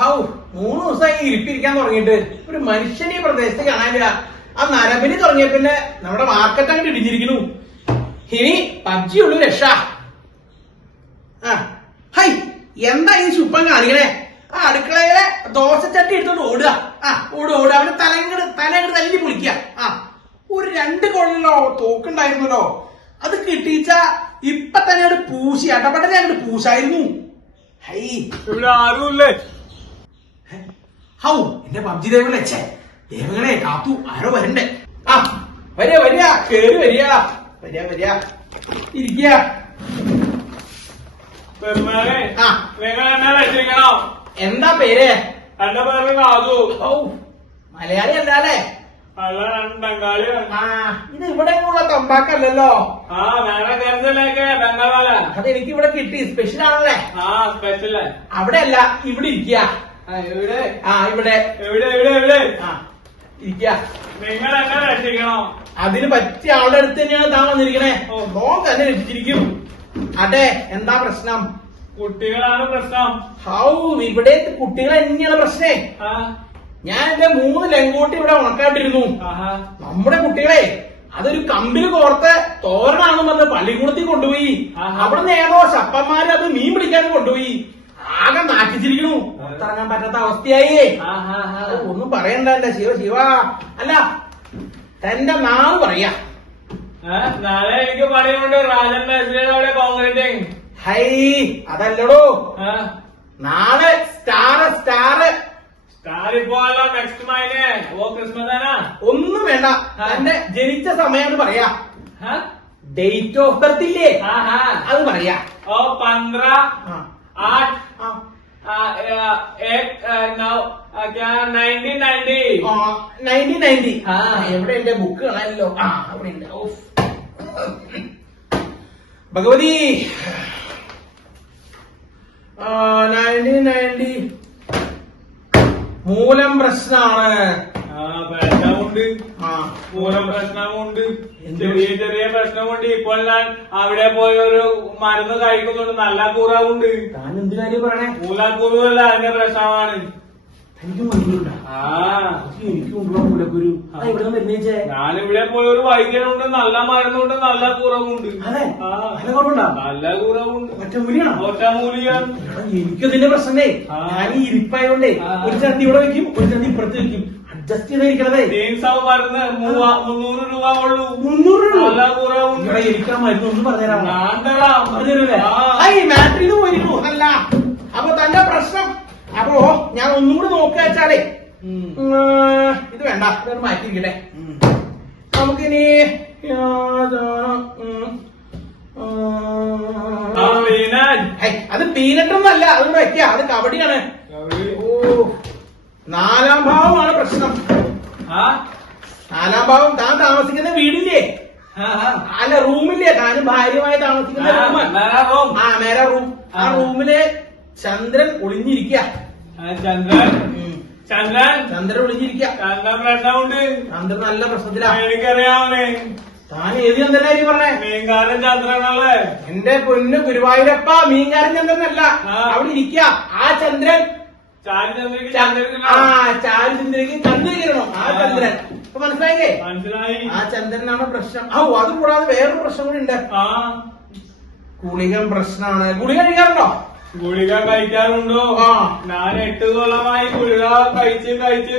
How 3 ദിവസമായി ഇരിപ്പിരിക്കാൻ തുടങ്ങിയിട്ട് ഒരു മനുഷ്യനെ ഈ പ്രദേശത്ത് കാണാനില്ല. ആ നരബലി തുടങ്ങിയ പിന്നെ നമ്മുടെ മാർക്കറ്റ് അങ്ങോട്ട് ഇടിഞ്ഞിരിക്കുന്നു. ഇനി പബ്ജി ഉള്ളു രക്ഷ. ഹൈ, എന്താ ഈ ശുഭം കാണിക്കണേ? ആ അടുക്കളയിലെ ദോശച്ചട്ടി എടുത്തോണ്ട് ഓടുക. ഓടുക അവന് തലങ്ങട് തല്ലി പൊളിക്കുക. ഒരു 2 കൊള്ളോ തോക്കുണ്ടായിരുന്നല്ലോ, അത് കിട്ടിച്ച ഇപ്പൊ തന്നെ അങ്ങോട്ട് പൂശി അടപടനെ അങ്ങോട്ട് പൂശായിരുന്നു. ഹൈ, ഇവിടെ ആരുമില്ലേ? ഹൗ എന്റെ പബ്ജി ദേവങ്ങളെ കാത്തു ആരോ വരണ്ടേ. വരിക കേറി വരിക ഇരിക്കുക. നിങ്ങൾ എന്നെ വെച്ചിരിക്കണോ? എന്താ പേര്? എന്റെ പേര് കാതു. ഓ, മലയാളി അല്ലേ? അല്ല, ഞാൻ ബംഗാളിയാണ്. ഇത് ഇവിടെ ഉള്ള തമ്പാക്കല്ലോ. ബംഗാള. അതെനിക്ക് ഇവിടെ കിട്ടി. സ്പെഷ്യൽ ആണല്ലേ? സ്പെഷ്യല്. അവിടെ അല്ല, ഇവിടെ ഇരിക്കുക. ഇവിടെ ഇവിടെ ഇരിക്കുക. നിങ്ങൾ എന്നെ രക്ഷിക്കണോ? അതിന് പറ്റിയ ആളുടെ അടുത്ത് തന്നെയാണ് താൻ വന്നിരിക്കണേ. തന്നെ രക്ഷിച്ചിരിക്കും. അതെ, എന്താ പ്രശ്നം? കുട്ടികളാണ് പ്രശ്നം. ഹൗ, ഇവിടെ കുട്ടികൾ തന്നെയാണ് പ്രശ്നേ. ഞാൻ എന്റെ 3 ലങ്കോട്ടി ഇവിടെ ഉണക്കാട്ടിരുന്നു. നമ്മുടെ കുട്ടികളെ അതൊരു കമ്പില് കോർത്ത് തോരണാണെന്ന് പറഞ്ഞ് പള്ളിക്കൂടത്തിൽ കൊണ്ടുപോയി. അവിടെ നിന്ന് ഏതോ ശപ്പന്മാര് അത് മീൻ പിടിക്കാൻ കൊണ്ടുപോയി. ആകെ നാട്ടിച്ചിരിക്കണു. പുറത്തിറങ്ങാൻ പറ്റാത്ത അവസ്ഥയായി. ഒന്നും പറയണ്ട എന്റെ ശിവ. അല്ല, തന്റെ നാവ് പറയാ. നാളെ എനിക്ക് പണിയുണ്ട്. രാജൻ അവിടെ കോൺക്രീറ്റ്. ഹൈ, അതല്ലടോ, നാളെ സ്റ്റാറിപ്പോലോ നെക്സ്റ്റ് മൈനെ. ഓ ക്രിസ്മസ് ആണാ? ഒന്നും വേണ്ട, തന്റെ ജനിച്ച സമയം പറയാ. ഡേറ്റ് ഓഫ് ബർത്ത് ഇല്ലേ, അത് പറയാ. ഓ 15 8 1990. എവിടെ എന്റെ ബുക്ക് കാണാനല്ലോ? അവിടെ ഉണ്ട്. ഭഗവതി, 1990 മൂലം പ്രശ്നമാണ്. പ്രശ്നമുണ്ട്, മൂലം പ്രശ്നമുണ്ട്, ചെറിയ പ്രശ്നമുണ്ട്. ഇപ്പോൾ ഞാൻ അവിടെ പോയി ഒരു മരുന്ന് കഴിക്കുന്നുണ്ട്, നല്ല കുറവുണ്ട്. താൻ എന്ത് കാര്യം പറയണേ? മൂലക്കുരുവല്ല, അതിന്റെ പ്രശ്നമാണ്. ഞാനിവിടെ പോയി ഒരു വൈദ്യനുണ്ട്, നല്ല മരുന്നുണ്ട്, നല്ല കുറവുണ്ട്. നല്ല കുറവുണ്ട്. ഒറ്റമൂലിയാണ്. എനിക്കതിന്റെ പ്രശ്നമേ, ഞാൻ ഈ ഇരിപ്പായോണ്ടേ ഒരു ചന്തി ഇവിടെ വെക്കും, ഒരു ചന്തി ഇപ്പുറത്ത് വെക്കും. അഡ്ജസ്റ്റ് ചെയ്തിരിക്കണതേ. മരുന്ന് 300 രൂപ ഉള്ളൂ. 300 രൂപ? നല്ല കുറവുണ്ട്. എനിക്ക് ആ മരുന്ന് ഒന്നും പറഞ്ഞുതരാം. ഞാൻ തരാം. മാട്രിന്ന് പോയിരിക്കൂ. അല്ല, അപ്പൊ തന്റെ പ്രശ്നം. അപ്പോ ഞാൻ ഒന്നും കൂടി നോക്കുക വെച്ചാലേ, ഇത് വേണ്ട, ഇതൊന്ന് മാറ്റിയിരിക്കട്ടെ. നമുക്കിനി അത് പീനട്ടൊന്നല്ല, അതൊന്നും വെക്ക, അത് കബഡിയാണ്. ഓ, 4ാം ഭാവമാണ് പ്രശ്നം. 4ാം ഭാവം താൻ താമസിക്കുന്ന വീടില്ലേ? അല്ല, റൂമില്ലേ? താനും ഭാര്യയുമായി താമസിക്കുന്ന റൂം. മേരെ റൂം. ആ റൂമില് ചന്ദ്രൻ ഒളിഞ്ഞിരിക്കുക. ചന്ദ്രൻ ഒളിഞ്ഞിരിക്കുക. പ്രശ്നമുണ്ട്. ചന്ദ്രൻ നല്ല പ്രശ്നത്തിലാണ്. എനിക്കറിയാമേ. താൻ ഏത് ചന്ദ്രനായി പറഞ്ഞേ? മീൻകാരൻ ചന്ദ്രനല്ലേ? എന്റെ പൊന്ന് ഗുരുവായൂരപ്പ, മീൻകാരൻ ചന്ദ്രനല്ല. അവിടെ ഇരിക്കുക. ആ ചന്ദ്രൻ ചാരുചന്ദ്രക്ക് ചന്ദ്രകിരണം. ആ ചന്ദ്രൻ ഇപ്പൊ മനസ്സിലായില്ലേ? മനസ്സിലായി. ആ ചന്ദ്രനാണ് പ്രശ്നം. അത് കൂടാതെ വേറൊരു പ്രശ്നം കൂടി ഉണ്ട്. ഗുളികം പ്രശ്നമാണ്. ഗുളിക കഴിക്കാറുണ്ടോ? ഗുളിക കഴിക്കാറുണ്ടോ? ഞാൻ 8 കൊല്ലമായി ഗുളിക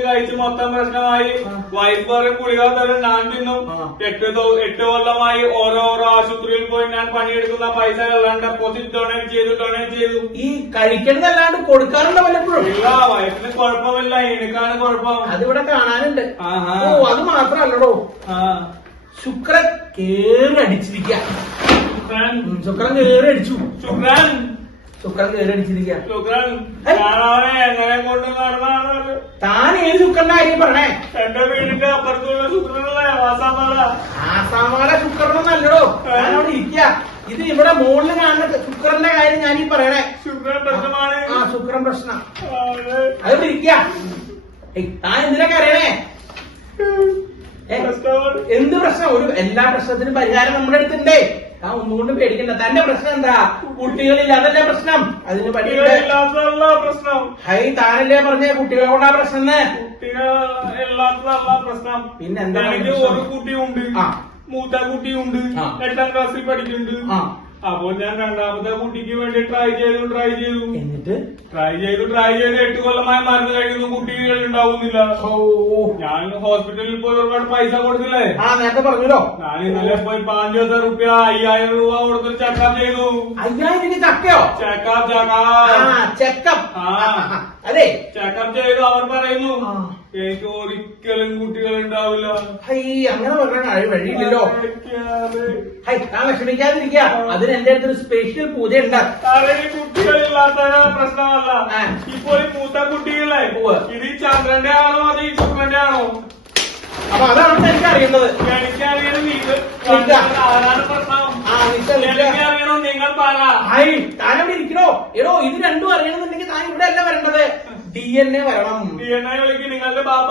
കഴിച്ച് മൊത്തം പ്രശ്നമായി. വൈഫ് പറയും ഗുളിക തരും, ഞാൻ തിന്നും. 8 കൊല്ലമായി ഓരോ ആശുപത്രിയിൽ പോയി ഞാൻ പണിയെടുക്കുന്ന പൈസ എല്ലാം ഡെപ്പോസിറ്റ് ഡൊണേറ്റ് ചെയ്തു. ഈ കഴിക്കണതല്ലാണ്ട് കൊടുക്കാറുണ്ടോ വല്ലപ്പോഴും? ഇല്ല, വൈഫിന് കുഴപ്പമില്ല, എനിക്കാണ് കുഴപ്പം. അതിവിടെ കാണാനുണ്ട്. അത് മാത്രല്ലടോ, ശുക്രൻ കേറി അടിച്ചിരിക്കുക. ശുക്രൻ കേറി അടിച്ചു. ശുക്രൻ കേറി അടിച്ചിരിക്കുക. എങ്ങനെ കൊണ്ട് നടന്നാണ്? താൻ ഏത് ശുക്രന്റെ കാര്യം പറഞ്ഞേ? എന്റെ വീടിന്റെ അപ്പുറത്തുള്ള ശുക്രനല്ലേ? ആസാമാല ശുക്രനല്ലടോ, ഞാനവിടെ ഇരിക്കുക. ഇത് ഇവിടെ മുകളിൽ കാണുന്ന ശുക്രന്റെ കാര്യം ഞാനീ പറയണേ. ശുക്രൻ പ്രശ്നമാണ്. ശുക്രൻ പ്രശ്നം. അതിവിടെ ഇരിക്കുക. താൻ എന്തിനൊക്കെ അറിയണേ? എന്ത് പ്രശ്നം? എല്ലാ പ്രശ്നത്തിനും പരിഹാരം നമ്മുടെ അടുത്തുണ്ടേ. ആ ഒന്നുകൊണ്ട് പേടിക്കണ്ട. തന്റെ പ്രശ്നം എന്താ? കുട്ടികളില്ല, അതല്ലേ പ്രശ്നം. അതിന് പഠിക്കില്ല പ്രശ്നം. ഹൈ താനല്ലേ പറഞ്ഞ കുട്ടികളെ കൊണ്ടാ പ്രശ്നം കുട്ടികൾ എല്ലാത്തിലുള്ള പ്രശ്നം. പിന്നെന്താ എനിക്ക് ഒരു കുട്ടിയുണ്ട്, മൂത്ത കുട്ടിയുണ്ട്, 8ാം ക്ലാസ്സിൽ പഠിക്കുന്നുണ്ട്. അപ്പോൾ ഞാൻ രണ്ടാമത്തെ കുട്ടിക്ക് വേണ്ടി ട്രൈ ചെയ്തു എന്നിട്ട് ട്രൈ ചെയ്ത് 8 കൊല്ലമായി മരുന്ന് കഴിക്കുന്നു, കുട്ടികൾ ഉണ്ടാവുന്നില്ല. ഞാൻ ഹോസ്പിറ്റലിൽ പോയി ഒരുപാട് പൈസ കൊടുത്തില്ലേ? നേരത്തെ പറഞ്ഞല്ലോ. ഞാൻ ഇന്നലെ പോയി 5,000 രൂപ 5,000 രൂപ കൊടുത്ത് ചെക്കപ്പ് ചെയ്തു. 5,000 ചക്കയോ? ചെക്കപ്പ് അതെ ചെക്കപ്പ് ചെയ്തു. അവർ പറയുന്നു എനിക്ക് ഒരിക്കലും കുട്ടികൾ ഉണ്ടാവില്ല. അങ്ങനെ പറഞ്ഞ വഴിയില്ലല്ലോ. താൻ വിഷമിക്കാതിരിക്ക, അതിന് എന്റെ അടുത്തൊരു സ്പെഷ്യൽ പൂജ ഉണ്ട്. കുട്ടികളില്ലാത്ത പ്രശ്നമല്ല. ഇപ്പോൾ ഈ മൂത്ത കുട്ടികളെ ഇത് ചന്ദ്രന്റെ ആണോ അത് ഈ ശുക്രന്റെ ആണോ? അപ്പൊ അതാണ് എനിക്ക് അറിയേണ്ടത്. എനിക്കറിയണം ആരാണ് പ്രശ്നം. എനിക്കറിയണം, നിങ്ങൾ പറ. താനവിടെ ഇരിക്കണോ? എടോ ഇത് രണ്ടും അറിയണമെന്നുണ്ടെങ്കിൽ താൻ ഇവിടെ അല്ല വരേണ്ടത്, DNA വരണം. DNA വിളിക്ക് നിങ്ങളുടെ ബാബ.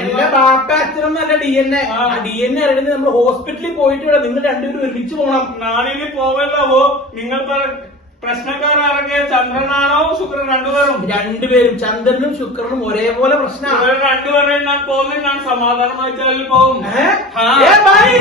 എന്റെ ബാപ്പ അച്ഛനൊന്നല്ല DNA. DNA അറിയണമെങ്കിൽ നമ്മൾ ഹോസ്പിറ്റലിൽ പോയിട്ട് വേണം. നിങ്ങൾ രണ്ടുപേരും ഒരുമിച്ച് പോകണം. നാളിന് പോവല്ലോ. നിങ്ങൾ പ്രശ്നക്കാരാണെങ്കിൽ ചന്ദ്രനാണോ ശുക്രൻ? രണ്ടുപേരും ചന്ദ്രനും ശുക്രനും ഒരേപോലെ പ്രശ്നമാണ്. രണ്ടുപേരെയും ഞാൻ പോകുന്നത്, ഞാൻ സമാധാനമായി പോകും.